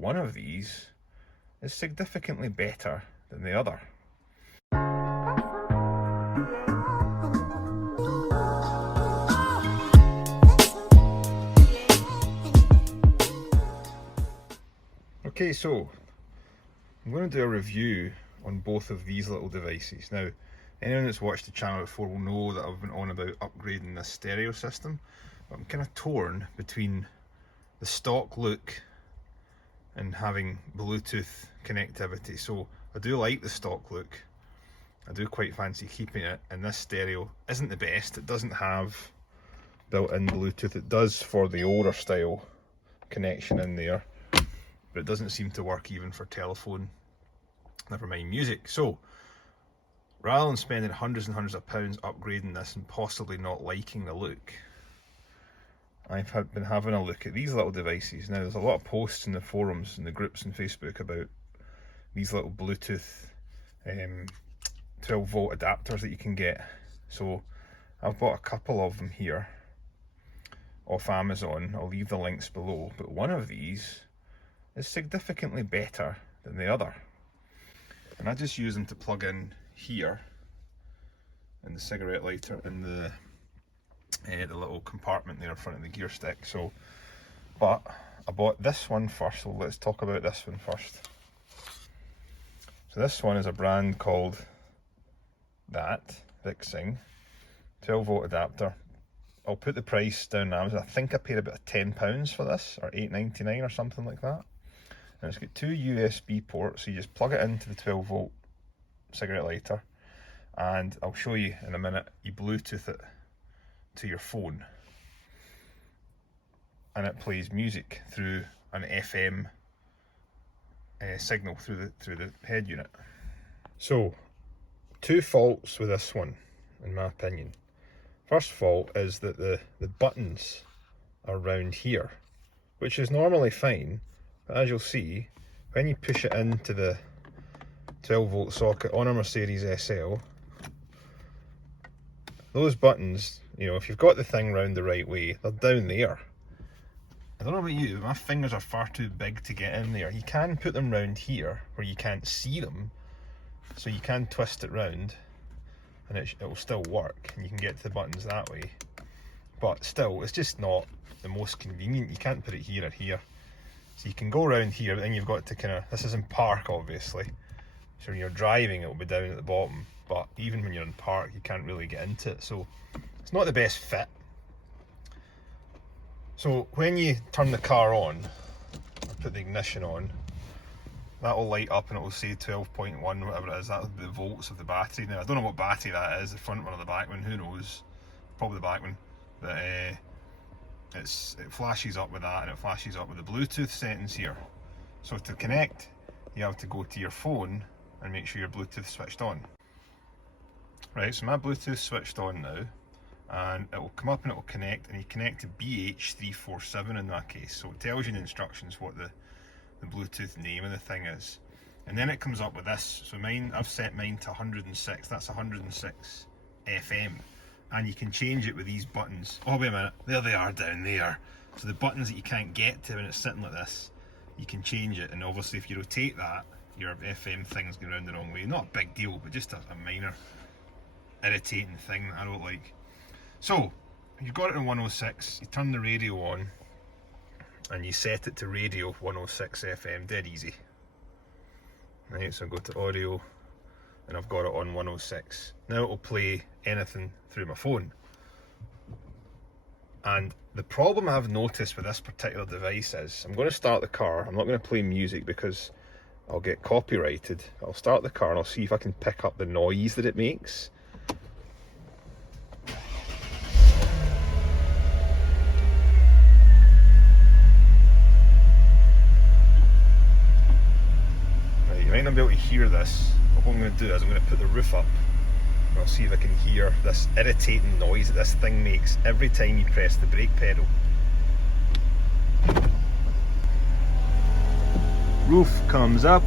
one of these is significantly better than the other. Okay, so I'm going to do a review on both of these little devices. Now, anyone that's watched the channel before will know that I've been on about upgrading this stereo system, but I'm kind of torn between the stock look and having Bluetooth connectivity. So I do like the stock look, I do quite fancy keeping it, and this stereo isn't the best. It doesn't have built-in Bluetooth. It does for the older style connection in there, but it doesn't seem to work even for telephone, never mind music. So rather than spending hundreds and hundreds of pounds upgrading this and possibly not liking the look, I've been having a look at these little devices. Now, there's a lot of posts in the forums and the groups on Facebook about these little Bluetooth 12 volt adapters that you can get. So I've bought a couple of them here off Amazon. I'll leave the links below, but one of these is significantly better than the other. And I just use them to plug in here in the cigarette lighter in the little compartment there in front of the gear stick. So, but I bought this one first, so let's talk about this one first. So this one is a brand called Vixing 12 volt adapter. I'll put the price down now. I think I paid about £10 for this, or £8.99 or something like that. And it's got two USB ports, so you just plug it into the 12 volt cigarette lighter, and I'll show you in a minute. You Bluetooth it to your phone, and it plays music through an FM signal through the head unit. So, two faults with this one, in my opinion. First fault is that the buttons are round here, which is normally fine, but as you'll see, when you push it into the 12 volt socket on a Mercedes SL, those buttons, you know, if you've got the thing round the right way, they're down there. I don't know about you, but my fingers are far too big to get in there. You can put them round here where you can't see them, so you can twist it round and it will still work, and you can get to the buttons that way. But still, it's just not the most convenient. You can't put it here or here. So you can go around here, but then you've got to kind of, this is in park obviously, so when you're driving it'll be down at the bottom, but even when you're in park you can't really get into it, so it's not the best fit. So when you turn the car on, or put the ignition on, that will light up and it will say 12.1, whatever it is. That'll be the volts of the battery. Now I don't know what battery that is, the front one or the back one, who knows, probably the back one, but it flashes up with that, and it flashes up with the Bluetooth settings here. So to connect, you have to go to your phone and make sure your Bluetooth switched on. Right, so my Bluetooth switched on now, and it will come up and it will connect, and you connect to BH347 in that case. So it tells you in the instructions what the Bluetooth name of the thing is. And then it comes up with this. So mine, I've set mine to 106, that's 106 FM. And you can change it with these buttons. Oh, wait a minute, there they are down there. So the buttons that you can't get to when it's sitting like this, you can change it, and obviously if you rotate that, your FM thing's going around the wrong way. Not a big deal, but just a minor irritating thing that I don't like. So, you've got it in 106, you turn the radio on, and you set it to radio 106 FM, dead easy. Right, so I go to audio, and I've got it on 106. Now it will play anything through my phone. And the problem I've noticed with this particular device is, I'm going to start the car, I'm not going to play music because I'll get copyrighted. I'll start the car and I'll see if I can pick up the noise that it makes. Right, you might not be able to hear this, but what I'm going to do is I'm going to put the roof up. I'll see if I can hear this irritating noise that this thing makes every time you press the brake pedal. Roof comes up.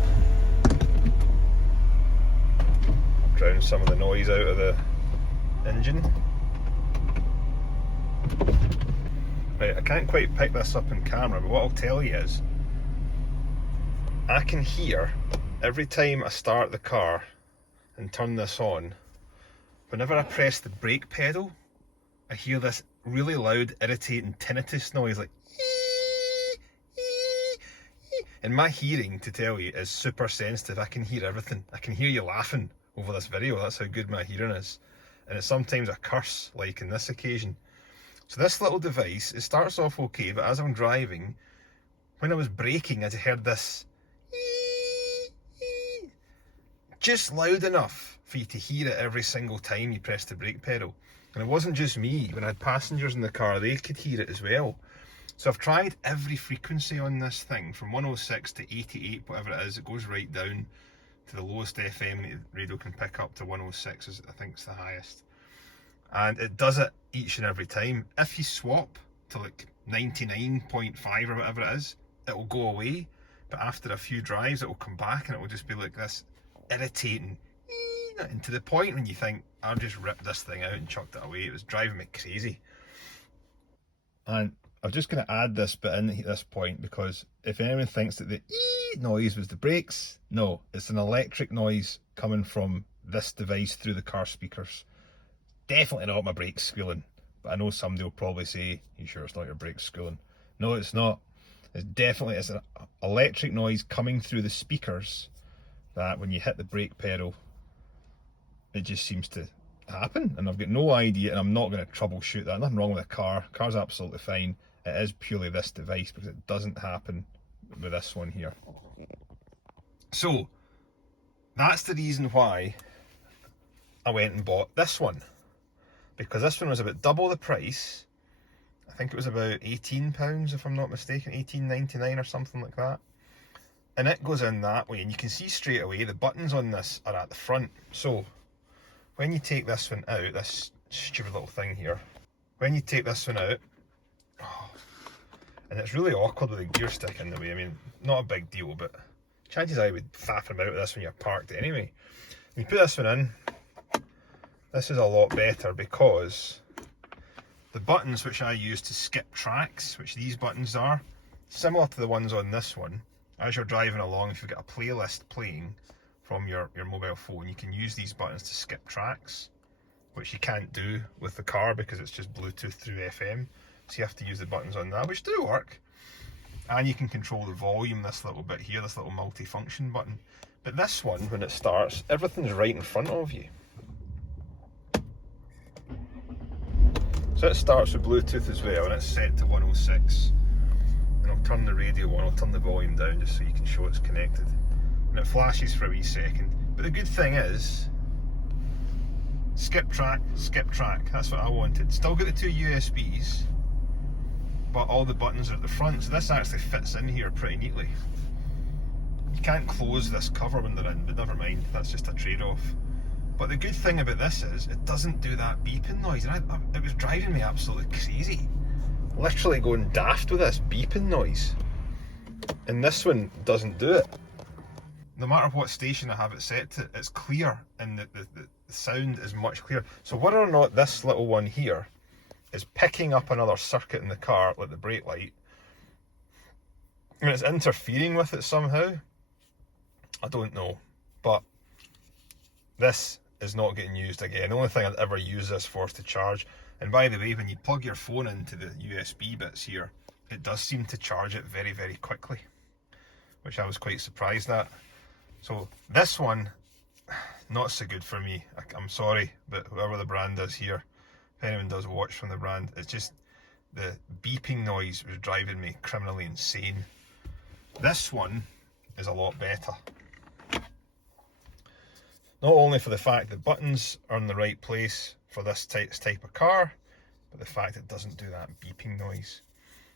Drown some of the noise out of the engine. Right, I can't quite pick this up in camera, but what I'll tell you is, I can hear every time I start the car and turn this on, whenever I press the brake pedal, I hear this really loud, irritating tinnitus noise, like ee, ee, ee. And my hearing, to tell you, is super sensitive. I can hear everything. I can hear you laughing over this video. That's how good my hearing is. And it's sometimes a curse, like in this occasion. So this little device, it starts off okay, but as I'm driving, when I was braking, I heard this just loud enough for you to hear it every single time you press the brake pedal. And it wasn't just me. When I had passengers in the car, they could hear it as well. So I've tried every frequency on this thing, from 106 to 88, whatever it is. It goes right down to the lowest FM the radio can pick up to 106, I think it's the highest. And it does it each and every time. If you swap to like 99.5 or whatever it is, it will go away. But after a few drives, it will come back and it will just be like this irritating, and to the point when you think, I'll just rip this thing out and chucked it away. It was driving me crazy. And I'm just going to add this bit in at this point, because if anyone thinks that the noise was the brakes, no, it's an electric noise coming from this device through the car speakers. Definitely not my brakes squealing, but I know somebody will probably say, you sure it's not your brakes squealing? No, it's not. It's an electric noise coming through the speakers that when you hit the brake pedal, it just seems to happen. And I've got no idea, and I'm not going to troubleshoot that. Nothing wrong with the car. The car's absolutely fine. It is purely this device, because it doesn't happen with this one here. So that's the reason why I went and bought this one, because this one was about double the price. I think it was about £18 if I'm not mistaken, £18.99 or something like that. And it goes in that way, and you can see straight away the buttons on this are at the front. So when you take this one out, this stupid little thing here, when you take this one out, and it's really awkward with the gear stick in the way. I mean, not a big deal, but chances are you would faff about with this when you're parked anyway. When you put this one in, this is a lot better, because the buttons which I use to skip tracks, which these buttons are, similar to the ones on this one. As you're driving along, if you've got a playlist playing from your mobile phone, you can use these buttons to skip tracks, which you can't do with the car because it's just Bluetooth through FM. So you have to use the buttons on that, which do work. And you can control the volume, this little bit here, this little multi-function button. But this one, when it starts, everything's right in front of you. So it starts with Bluetooth as well, and it's set to 106. And I'll turn the radio on, I'll turn the volume down just so you can show it's connected. And it flashes for a wee second. But the good thing is, skip track, that's what I wanted. Still got the two USBs, but all the buttons are at the front, so this actually fits in here pretty neatly. You can't close this cover when they're in, but never mind, that's just a trade-off. But the good thing about this is, it doesn't do that beeping noise, and it was driving me absolutely crazy. Literally going daft with this beeping noise. And this one doesn't do it. No matter what station I have it set to, it's clear, and the sound is much clearer. So whether or not this little one here is picking up another circuit in the car, like the brake light, and it's interfering with it somehow, I don't know. But this is not getting used again. The only thing I'd ever use this for is to charge. And by the way, when you plug your phone into the USB bits here, it does seem to charge it very, very quickly, which I was quite surprised at. So this one, not so good for me. I'm sorry, but whoever the brand is here, if anyone does watch from the brand, it's just the beeping noise was driving me criminally insane. This one is a lot better. Not only for the fact that buttons are in the right place for this type of car, but the fact it doesn't do that beeping noise.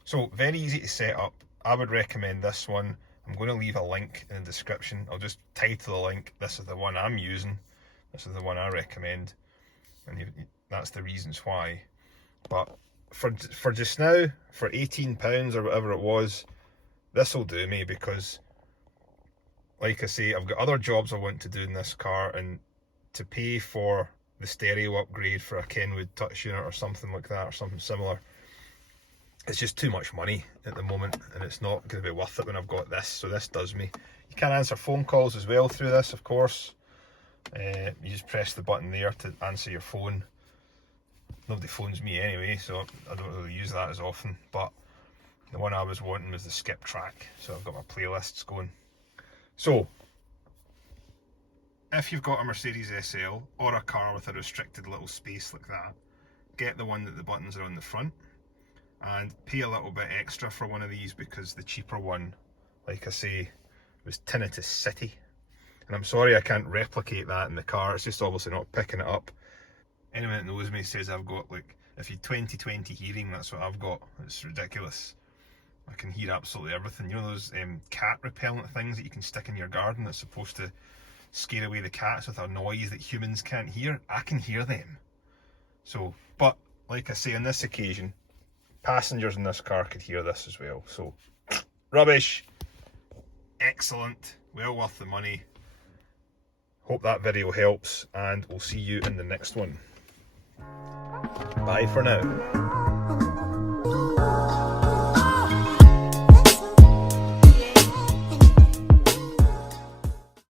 So very easy to set up. I would recommend this one. I'm going to leave a link in the description. I'll just title the link, this is the one I'm using, this is the one I recommend, and that's the reasons why. But for just now, for £18 or whatever it was, this will do me, because like I say, I've got other jobs I want to do in this car, and to pay for the stereo upgrade for a Kenwood touch unit or something like that, or something similar, it's just too much money at the moment, and it's not going to be worth it when I've got this. So this does me. You can answer phone calls as well through this, of course. You just press the button there to answer your phone. Nobody phones me anyway, so I don't really use that as often, but the one I was wanting was the skip track, so I've got my playlists going. So if you've got a Mercedes SL or a car with a restricted little space like that, get the one that the buttons are on the front, and pay a little bit extra for one of these, because the cheaper one, like I say, was Tinnitus City, and I'm sorry I can't replicate that in the car. It's just obviously not picking it up. Anyone that knows me says I've got, like, if you 20/20 hearing, that's what I've got. It's ridiculous. I can hear absolutely everything. You know those cat repellent things that you can stick in your garden that's supposed to scare away the cats with a noise that humans can't hear? I can hear them. So, but like I say, on this occasion, passengers in this car could hear this as well. So, rubbish. Excellent. Well worth the money. Hope that video helps, and we'll see you in the next one. Bye for now.